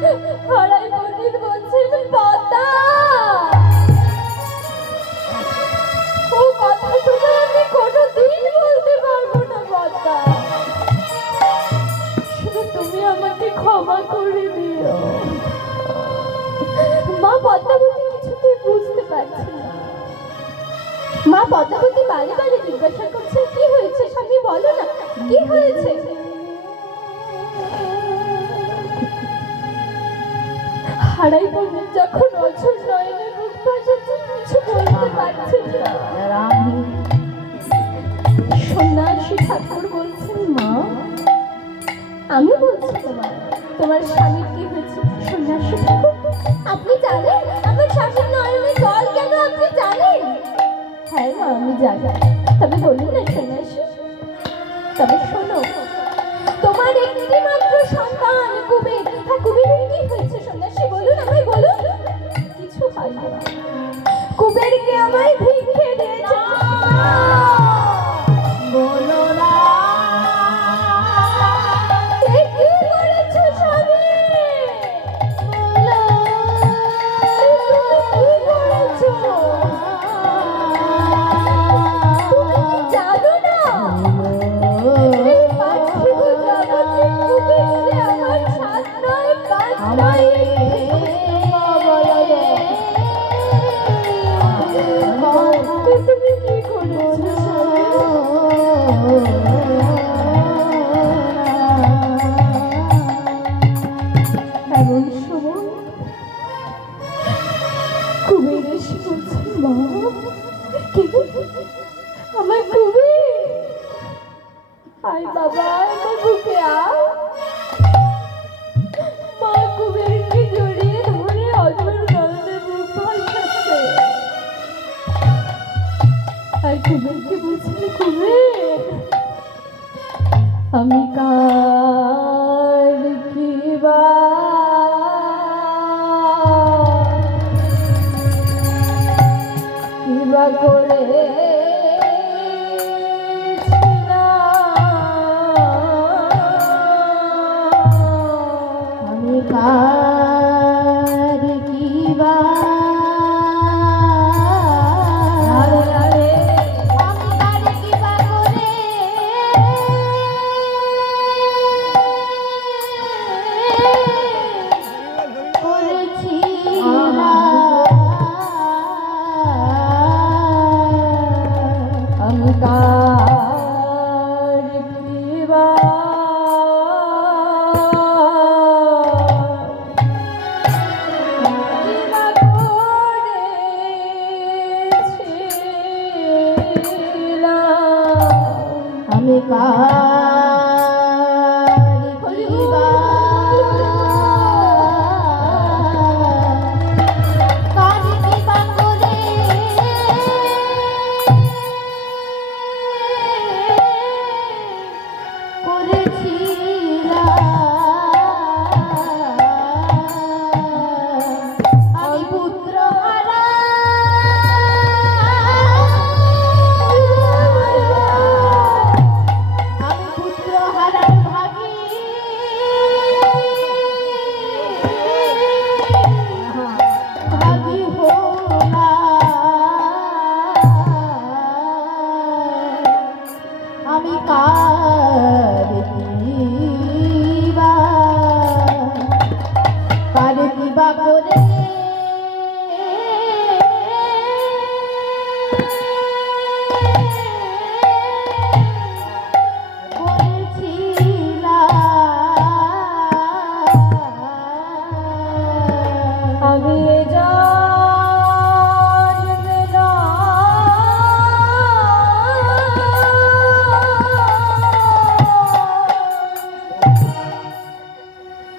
হারাই পণ্ডিত বলছেন পদ্মা, ও কথা তোমার আমি কোনোদিন বলতে পারবো না পদ্মা, শুধু তুমি আমাকে ক্ষমা করে দিও। মা পদ্মাবতী কিছুতেই বুঝতে পারছে না। মা পদ্মাবতী বারে বারে জিজ্ঞাসা করছে কি হয়েছে স্বামী, বলো না কি হয়েছে। হারাই পণ্ডিত যখন অঝোর নয়নে মুখ ভাসাচ্ছে কিছু বলতে পারছে না। সন্ন্যাসী ঠাকুর বলছেন মা আমি বলছি তোমার স্বামীর কি হয়েছে। সন্ন্যাসী ঠাকুর আপনি জানেন আমার স্বামীর নয়নে জল কেন, আপনি জানেন। হ্যাঁ মা আমি জানি, তবে বলুন না সন্ন্যাসী। তবে শোনো, তোমার একটি মাত্র সন্তান কুবের, হ্যাঁ কুবেরের কি হয়েছে সন্ন্যাসী বলুন, আমায় বলুন। কিছু হয় না, কুবেরকে আমায় ভিক্ষে দিয়েছে। বলো না কি করেছো স্বামী, বলো কি করেছো। তুমি জানো না এই পার্থিব জগতে কুবের যে আমার সাত নয় পাঁচ নয়। তুমি কি করেছো এমন সময় কুবের এসে বলছে মা কে আমার কুবের, আয় বাবা আমার বুকে আয়। মা কুবেরকে জড়িয়ে ধরে অঝোর নয়নে মুখ ভাসাচ্ছে আর কুবেরকে বলছিল কুবের আমি কার কিবা কিবা করে আমি কার কিবা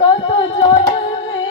কত জন্মে